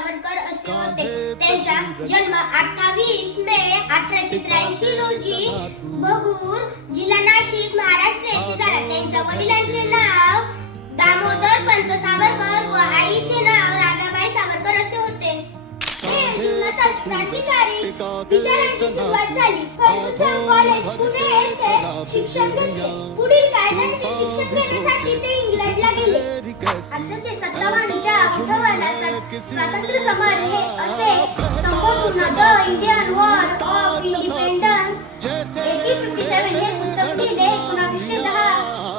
सावरकर असे होते. त्यांचा जन्म 28 मे 1883 रोजी भगूर, जिल्हा नाशिक, महाराष्ट्र येथे झाला. त्यांच्या वडिलांचे नाव दामोदर पंत सावरकर व आईचे नाव राधाबाई सावरकर असे होते. जीवनाचा क्रांतिकारी विचारांची सुरुवात झाली. फर्ग्युसन कॉलेज पुणे येथे शिक्षण घेतले. पुढील कायद्याचे शिक्षण घेण्यासाठी ते इंग्लंडला गेले. 1857 च्या उठावाला स्वातंत्र्य समर हे असे संबोधून the Indian war of independence 1857 हे पुस्तक लिहिले. 1910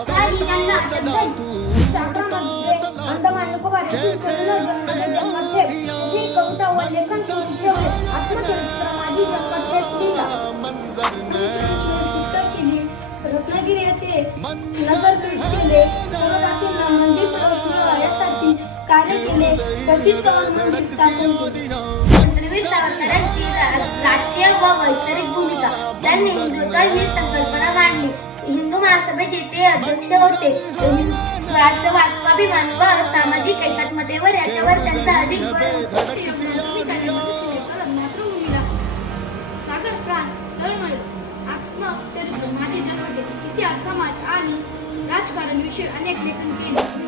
साली त्यांना अटक झाली. शाखामध्ये अंदमान निकोबार येथील जन्मठेप ही कविता व लेखन सुरू ठेवले. आत्मचरित्र माझी जन्मठेप लिहिला. रत्नागिरी येथे नगरपीठ केले. सर्वजातींना मंदिर प्रवेश यासाठी कार्य केले. सतीश चव्हाण मंदिर स्थापन केले. छत्रपती सावरकरांची राष्ट्रीय व वैचारिक भूमिका. त्यांनी हिंदुत्व ही संकल्पना मांडली. हिंदू महासभेचे ते अध्यक्ष होते. राष्ट्रवाद, स्वाभिमान व सामाजिक एकात्मतेवर याच्यावर त्यांचा अधिक बळ होता. सागर प्राण, तळमळ, आत्मचरित्र, माझे जन्मठेप, इतिहास, समाज आणि राजकारण विषयी अनेक लेखन केले.